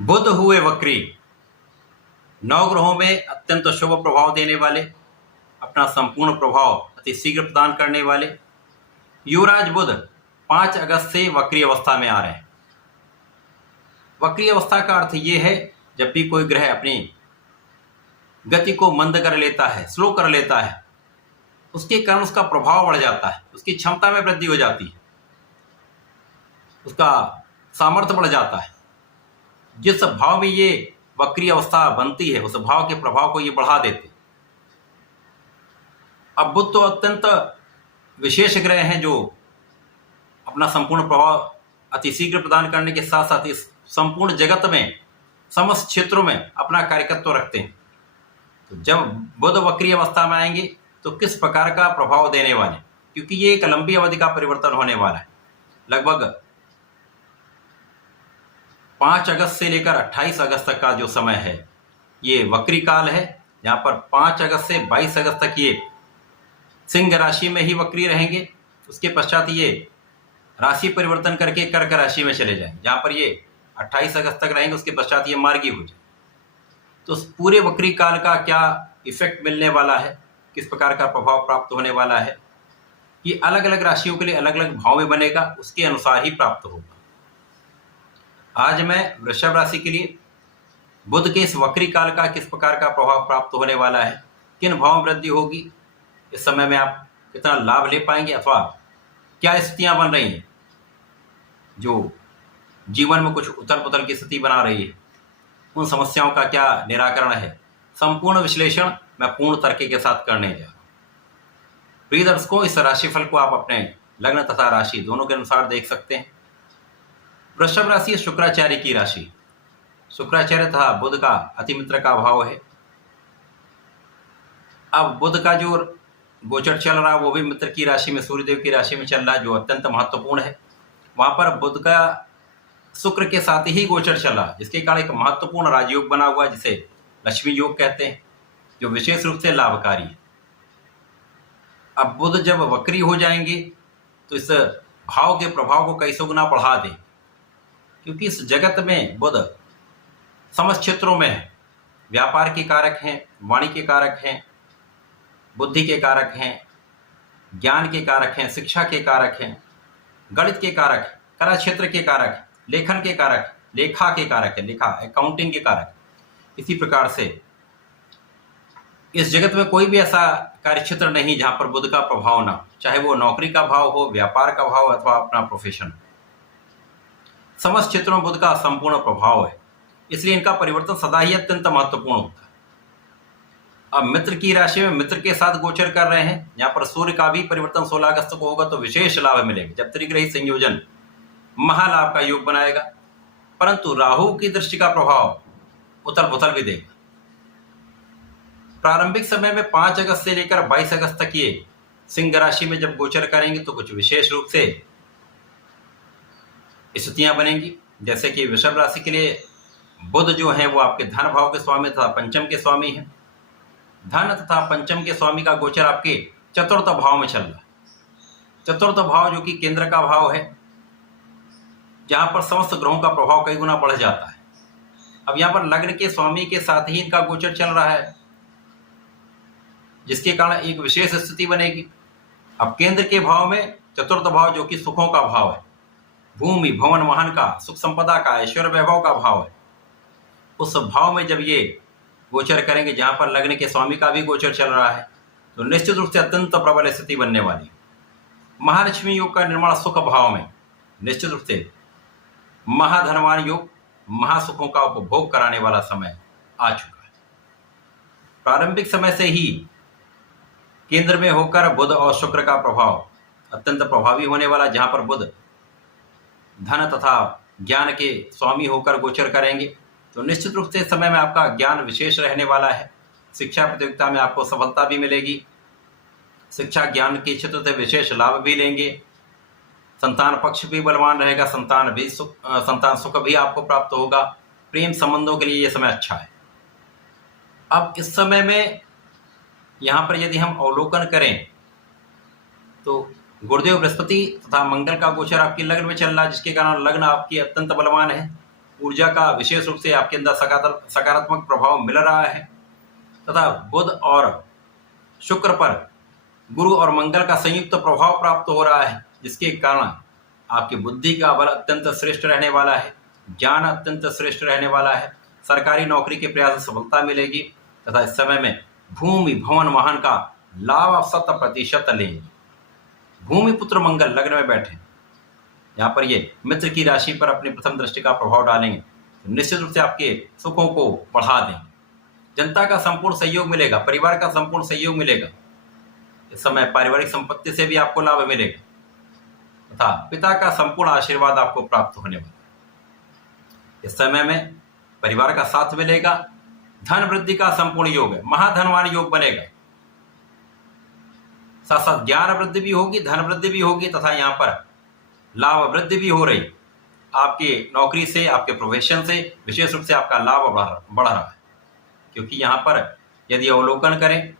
बुध हुए वक्री, नवग्रहों में अत्यंत शुभ प्रभाव देने वाले, अपना संपूर्ण प्रभाव अति शीघ्र प्रदान करने वाले युवराज बुध 5 अगस्त से वक्री अवस्था में आ रहे हैं। वक्री अवस्था का अर्थ ये है, जब भी कोई ग्रह अपनी गति को मंद कर लेता है, स्लो कर लेता है, उसके कारण उसका प्रभाव बढ़ जाता है, उसकी क्षमता में वृद्धि हो जाती है, उसका सामर्थ्य बढ़ जाता है। जिस भाव में ये वक्री अवस्था बनती है, उस भाव के प्रभाव को ये बढ़ा देते। अब बुध तो अत्यंत विशेष ग्रह हैं जो अपना संपूर्ण प्रभाव अति शीघ्र प्रदान करने के साथ साथ इस संपूर्ण जगत में, समस्त क्षेत्रों में अपना कार्यकत्व रखते हैं। तो जब बुध वक्री अवस्था में आएंगे तो किस प्रकार का प्रभाव देने वाले, क्योंकि ये एक लंबी अवधि का परिवर्तन होने वाला है। लगभग 5 अगस्त से लेकर 28 अगस्त तक का जो समय है, ये वक्री काल है, जहाँ पर 5 अगस्त से 22 अगस्त तक ये सिंह राशि में ही वक्री रहेंगे। उसके पश्चात ये राशि परिवर्तन करके कर्क राशि में चले जाएंगे, जहाँ पर ये 28 अगस्त तक रहेंगे। उसके पश्चात ये मार्गी हो जाए। तो पूरे वक्री काल का क्या इफेक्ट मिलने वाला है, किस प्रकार का प्रभाव प्राप्त होने वाला है, ये अलग अलग राशियों के लिए अलग अलग भाव में बनेगा, उसके अनुसार ही प्राप्त होगा। आज मैं वृषभ राशि के लिए बुध के इस वक्री काल का किस प्रकार का प्रभाव प्राप्त होने वाला है, किन भाव में वृद्धि होगी, इस समय में आप कितना लाभ ले पाएंगे, अथवा क्या स्थितियां बन रही हैं जो जीवन में कुछ उथल पुथल की स्थिति बना रही है, उन समस्याओं का क्या निराकरण है, संपूर्ण विश्लेषण मैं पूर्ण तर्क के साथ करने जा रहा हूं। प्रिय दर्शकों, इस राशिफल को आप अपने लग्न तथा राशि दोनों के अनुसार देख सकते हैं। वृषभ राशि शुक्राचार्य की राशि, शुक्राचार्य तथा बुध का अति मित्र का भाव है। अब बुध का जो गोचर चल रहा है वो भी मित्र की राशि में, सूर्यदेव की राशि में चल रहा है, जो अत्यंत महत्वपूर्ण है। वहां पर बुध का शुक्र के साथ ही गोचर चल रहा है, जिसके कारण एक महत्वपूर्ण राजयोग बना हुआ है, जिसे लक्ष्मी योग कहते हैं, जो विशेष रूप से लाभकारी है। अब बुध जब वक्री हो जाएंगे तो इस भाव के प्रभाव को कई सौ गुना बढ़ा दें, क्योंकि इस जगत में बुध समस्त क्षेत्रों में है। व्यापार के कारक हैं, वाणी के कारक हैं, बुद्धि के कारक हैं, ज्ञान के कारक हैं, शिक्षा के कारक हैं, गणित के कारक, कला क्षेत्र के कारक, लेखन के कारक, लेखा के कारक है, लेखा अकाउंटिंग के कारक। इसी प्रकार से इस जगत में कोई भी ऐसा कार्य क्षेत्र नहीं जहां पर बुध का प्रभाव ना, चाहे वो नौकरी का भाव हो, व्यापार का भाव अथवा अपना प्रोफेशन, समस्त क्षेत्रों में बुध का संपूर्ण प्रभाव है। इसलिए इनका परिवर्तन सदा ही अत्यंत महत्वपूर्ण होता है। अब मित्र की राशि में मित्र के साथ गोचर कर रहे हैं, यहाँ पर सूर्य का भी परिवर्तन 16 अगस्त को होगा, तो विशेष लाभ मिलेगा। जब त्रिग्रही संयोजन महालाभ का योग बनाएगा, परंतु राहु की दृष्टि का प्रभाव उथल पुथल भी देगा। प्रारंभिक समय में 5 अगस्त से लेकर 22 अगस्त तक ये सिंह राशि में जब गोचर करेंगे तो कुछ विशेष रूप से स्थितियां बनेंगी। जैसे कि वृषभ राशि के लिए बुध जो है वो आपके धन भाव के स्वामी तथा पंचम के स्वामी हैं। धन तथा पंचम के स्वामी का गोचर आपके चतुर्थ भाव में चल रहा है। चतुर्थ भाव जो कि केंद्र का भाव है, जहां पर समस्त ग्रहों का प्रभाव कई गुना बढ़ जाता है। अब यहाँ पर लग्न के स्वामी के साथ ही इनका गोचर चल रहा है, जिसके कारण एक विशेष स्थिति बनेगी। अब केंद्र के भाव में चतुर्थ भाव जो कि सुखों का भाव है, भूमि भवन वाहन का, सुख संपदा का, ऐश्वर्य वैभव का भाव है, उस भाव में जब ये गोचर करेंगे जहां पर लग्न के स्वामी का भी गोचर चल रहा है, तो निश्चित रूप से अत्यंत प्रबल स्थिति बनने वाली है। महालक्ष्मी योग का निर्माण सुख भाव में, निश्चित रूप से महाधनवान योग, महासुखों का उपभोग कराने वाला समय आ चुका है। प्रारंभिक समय से ही केंद्र में होकर बुध और शुक्र का प्रभाव अत्यंत प्रभावी होने वाला, जहां पर बुध धन तथा ज्ञान के स्वामी होकर गोचर करेंगे, तो निश्चित रूप से समय में आपका ज्ञान विशेष रहने वाला है। शिक्षा प्रतियोगिता में आपको सफलता भी मिलेगी, शिक्षा ज्ञान के क्षेत्र से विशेष लाभ भी लेंगे, संतान पक्ष भी बलवान रहेगा, संतान सुख भी आपको प्राप्त होगा। प्रेम संबंधों के लिए यह समय अच्छा है। अब इस समय में यहाँ पर यदि हम अवलोकन करें तो गुरुदेव बृहस्पति तथा मंगल का गोचर आपकी लग्न में चल रहा है, जिसके कारण लग्न आपकी अत्यंत बलवान है। ऊर्जा का विशेष रूप से आपके अंदर सकारात्मक प्रभाव मिल रहा है तथा बुध और शुक्र पर गुरु और मंगल का संयुक्त प्रभाव प्राप्त हो रहा है, जिसके कारण आपकी बुद्धि का बल अत्यंत श्रेष्ठ रहने वाला है, ज्ञान अत्यंत श्रेष्ठ रहने वाला है, सरकारी नौकरी के प्रयास में सफलता मिलेगी तथा इस समय में भूमि भवन वाहन का लाभ आप 100% लेंगे। भूमि पुत्र मंगल लग्न में बैठे, यहाँ पर ये मित्र की राशि पर अपनी प्रथम दृष्टि का प्रभाव डालेंगे तो निश्चित रूप से आपके सुखों को बढ़ा देंगे। जनता का संपूर्ण सहयोग मिलेगा, परिवार का संपूर्ण सहयोग मिलेगा। इस समय पारिवारिक संपत्ति से भी आपको लाभ मिलेगा तथा पिता का संपूर्ण आशीर्वाद आपको प्राप्त होने वाला है। इस समय में परिवार का साथ मिलेगा, धन वृद्धि का संपूर्ण योग है, महाधनवान योग बनेगा। साथ साथ ज्ञान वृद्धि भी होगी, धन वृद्धि भी होगी तथा यहाँ पर लाभ वृद्धि भी हो रही। आपकी नौकरी से, आपके प्रोफेशन से विशेष रूप से आपका लाभ बढ़ रहा है, क्योंकि यहाँ पर यदि अवलोकन करें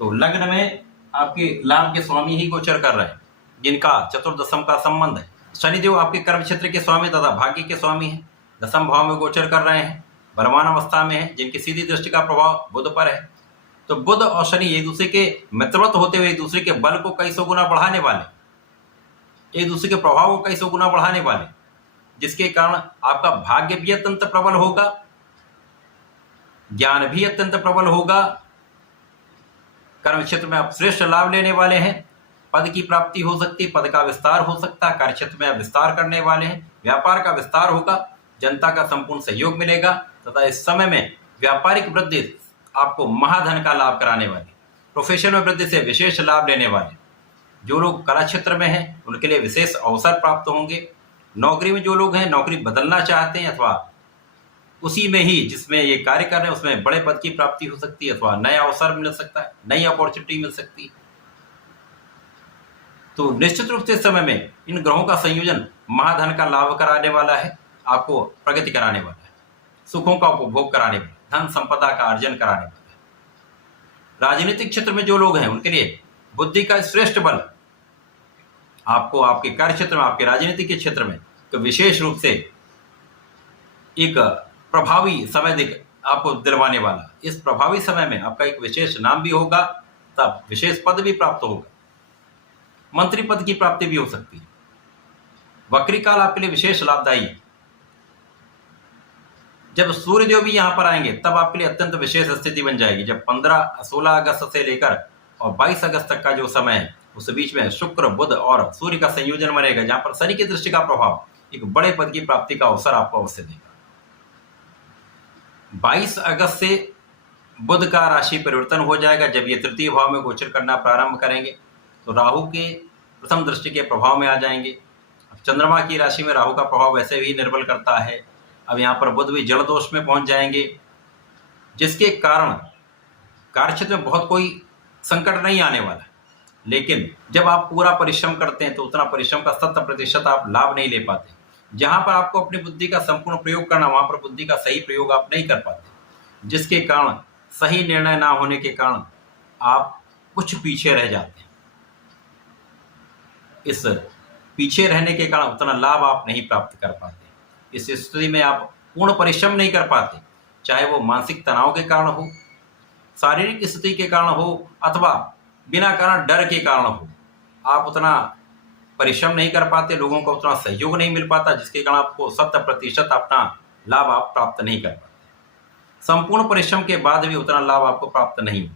तो लग्न में आपके लाभ के स्वामी ही गोचर कर रहे हैं, जिनका चतुर्दशम का संबंध है। शनिदेव आपके कर्म क्षेत्र के स्वामी तथा भाग्य के स्वामी हैं, दशम भाव में गोचर कर रहे हैं, बलवान अवस्था में है, जिनकी सीधी दृष्टि का प्रभाव बुध पर है। तो बुध और शनि एक दूसरे के मित्रवत होते हुए एक दूसरे के बल को कई सौ गुना बढ़ाने वाले, एक दूसरे के प्रभाव को कई सौ गुना बढ़ाने वाले, जिसके कारण आपका भाग्य भी अत्यंत प्रबल होगा, ज्ञान भी अत्यंत प्रबल होगा, कर्म क्षेत्र में आप श्रेष्ठ लाभ लेने वाले हैं, पद की प्राप्ति हो सकती है, पद का विस्तार हो सकता है, कार्य क्षेत्र में आप विस्तार करने वाले हैं, व्यापार का विस्तार होगा, जनता का संपूर्ण सहयोग मिलेगा तथा इस समय में व्यापारिक वृद्धि आपको महाधन का लाभ कराने वाली, प्रोफेशन में वृद्धि से विशेष लाभ लेने वाले। जो लोग कला क्षेत्र में हैं उनके लिए विशेष अवसर प्राप्त होंगे। नौकरी में जो लोग हैं, नौकरी बदलना चाहते हैं अथवा उसी में ही जिसमें ये कार्य कर रहे हैं उसमें बड़े पद की प्राप्ति हो सकती है अथवा नया अवसर मिल सकता है, नई अपॉर्चुनिटी मिल सकती है। तो निश्चित रूप से इस समय में इन ग्रहों का संयोजन महाधन का लाभ कराने वाला है, आपको प्रगति कराने वाला है, सुखों का उपभोग कराने वाला है, धन संपदा का अर्जन कराने वाला है। राजनीतिक क्षेत्र में जो लोग हैं उनके लिए बुद्धि का श्रेष्ठ बल आपको आपके कार्य क्षेत्र में, आपके राजनीति के क्षेत्र में तो विशेष रूप से एक प्रभावी समय आपको दिलवाने वाला। इस प्रभावी समय में आपका एक विशेष नाम भी होगा, तब विशेष पद भी प्राप्त होगा, मंत्री पद की प्राप्ति भी हो सकती है। वक्री काल आपके लिए विशेष लाभदायी है। जब सूर्यदेव भी यहां पर आएंगे तब आपके लिए अत्यंत विशेष स्थिति बन जाएगी। जब 16 अगस्त से लेकर और 22 अगस्त तक का जो समय है उस बीच में शुक्र बुध और सूर्य का संयोजन बनेगा, जहां पर शनि की दृष्टि का प्रभाव एक बड़े पद की प्राप्ति का अवसर आपको अवश्य देगा। 22 अगस्त से बुध का राशि परिवर्तन हो जाएगा। जब ये तृतीय भाव में गोचर करना प्रारंभ करेंगे तो राहु के प्रथम दृष्टि के प्रभाव में आ जाएंगे। चंद्रमा की राशि में राहु का प्रभाव वैसे भी निर्बल करता है। अब यहाँ पर बुध भी जल दोष में पहुंच जाएंगे, जिसके कारण कार्य क्षेत्र में बहुत कोई संकट नहीं आने वाला। लेकिन जब आप पूरा परिश्रम करते हैं तो उतना परिश्रम का 100% आप लाभ नहीं ले पाते। जहां पर आपको अपनी बुद्धि का संपूर्ण प्रयोग करना, वहां पर बुद्धि का सही प्रयोग आप नहीं कर पाते, जिसके कारण सही निर्णय ना होने के कारण आप कुछ पीछे रह जाते हैं। इस पीछे रहने के कारण उतना लाभ आप नहीं प्राप्त कर पाते। इस स्थिति में आप पूर्ण परिश्रम नहीं कर पाते, चाहे वो मानसिक तनाव के कारण हो, शारीरिक स्थिति के कारण हो अथवा बिना कारण डर के कारण हो। आप उतना परिश्रम नहीं कर पाते, लोगों का उतना सहयोग नहीं मिल पाता, जिसके कारण आपको 100% अपना लाभ आप प्राप्त नहीं कर पाते। संपूर्ण परिश्रम के बाद भी उतना लाभ आपको प्राप्त नहीं हो।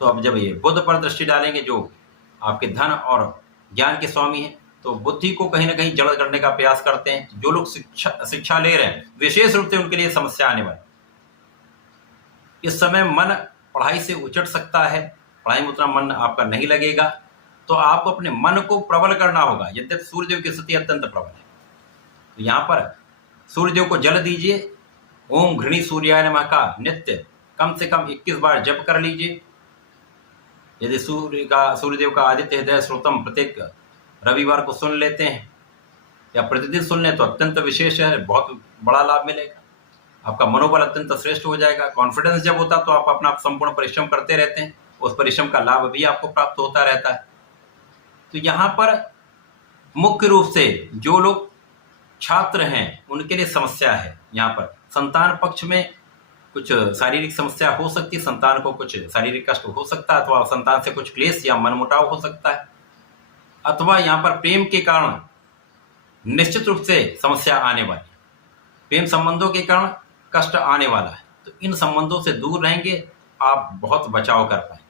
तो अब जब ये बुध पर दृष्टि डालेंगे जो आपके धन और ज्ञान के स्वामी हैं, तो बुद्धि को कहीं ना कहीं जड़ करने का प्रयास करते हैं। जो लोग शिक्षा ले रहे हैं विशेष रूप से उनके लिए समस्या आने वाली। इस समय मन पढ़ाई से उचट सकता है, पढ़ाई में उतना मन आपका नहीं लगेगा, तो आपको अपने मन को प्रबल करना होगा। यद्यपि सूर्यदेव की स्थिति अत्यंत प्रबल है, तो यहाँ पर सूर्यदेव को जल दीजिए। ओम घृणी सूर्याय नमः का नित्य कम से कम 21 बार जप कर लीजिए। यदि सूर्यदेव का आदित्य हृदय श्रोतम प्रत्येक रविवार को सुन लेते हैं या प्रतिदिन सुन लें तो अत्यंत विशेष है, बहुत बड़ा लाभ मिलेगा। आपका मनोबल अत्यंत श्रेष्ठ हो जाएगा। कॉन्फिडेंस जब होता तो आप अपना संपूर्ण परिश्रम करते रहते हैं, उस परिश्रम का लाभ भी आपको प्राप्त होता रहता है। तो यहाँ पर मुख्य रूप से जो लोग छात्र हैं उनके लिए समस्या है। यहाँ पर संतान पक्ष में कुछ शारीरिक समस्या हो सकती है, संतान को कुछ शारीरिक कष्ट हो सकता है, अथवा संतान से कुछ क्लेश या मनमुटाव हो सकता है, अथवा यहाँ पर प्रेम के कारण निश्चित रूप से समस्या आने वाली है, प्रेम संबंधों के कारण कष्ट आने वाला है। तो इन संबंधों से दूर रहेंगे, आप बहुत बचाव कर पाएंगे।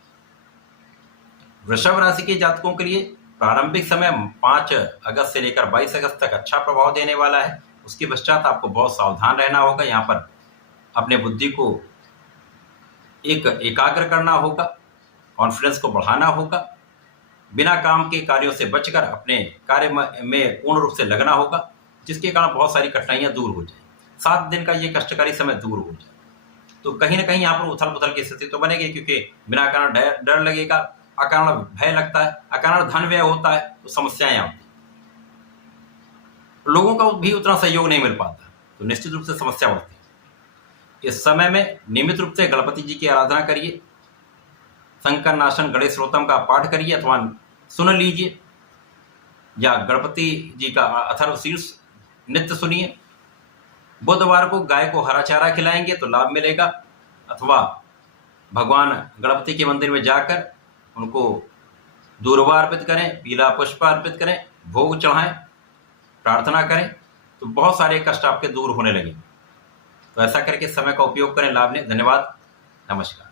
वृषभ राशि के जातकों के लिए प्रारंभिक समय 5 अगस्त से लेकर 22 अगस्त तक अच्छा प्रभाव देने वाला है। उसके पश्चात आपको बहुत सावधान रहना होगा। यहाँ पर अपने बुद्धि को एकाग्र करना होगा, कॉन्फिडेंस को बढ़ाना होगा, बिना काम के कार्यों से बचकर अपने कार्य में पूर्ण रूप से लगना होगा, जिसके कारण बहुत सारी कठिनाइयां दूर हो जाए। 7 दिन का ये कष्टकारी समय दूर हो जाए तो कहीं ना कहीं यहाँ पर उथल पुथल की स्थिति तो बनेगी, क्योंकि बिना कारण डर लगेगा, अकारण भय लगता है, अकारण धन व्यय होता है, तो समस्याएं आती हैं, लोगों का भी उतना सहयोग नहीं मिल पाता, तो निश्चित रूप से समस्या बढ़ती है। इस समय में नियमित रूप से गणपति जी की आराधना करिए, संकर नाशन गणेश श्रोतम का पाठ करिए अथवा सुन लीजिए, या गणपति जी का अथर्व शीर्ष नित्य सुनिए। बुधवार को गाय को हरा चारा खिलाएंगे तो लाभ मिलेगा, अथवा भगवान गणपति के मंदिर में जाकर उनको दूर्वा अर्पित करें, पीला पुष्प अर्पित करें, भोग चढ़ाएं, प्रार्थना करें, तो बहुत सारे कष्ट आपके दूर होने लगेंगे। तो ऐसा करके समय का उपयोग करें, लाभ लें। धन्यवाद, नमस्कार।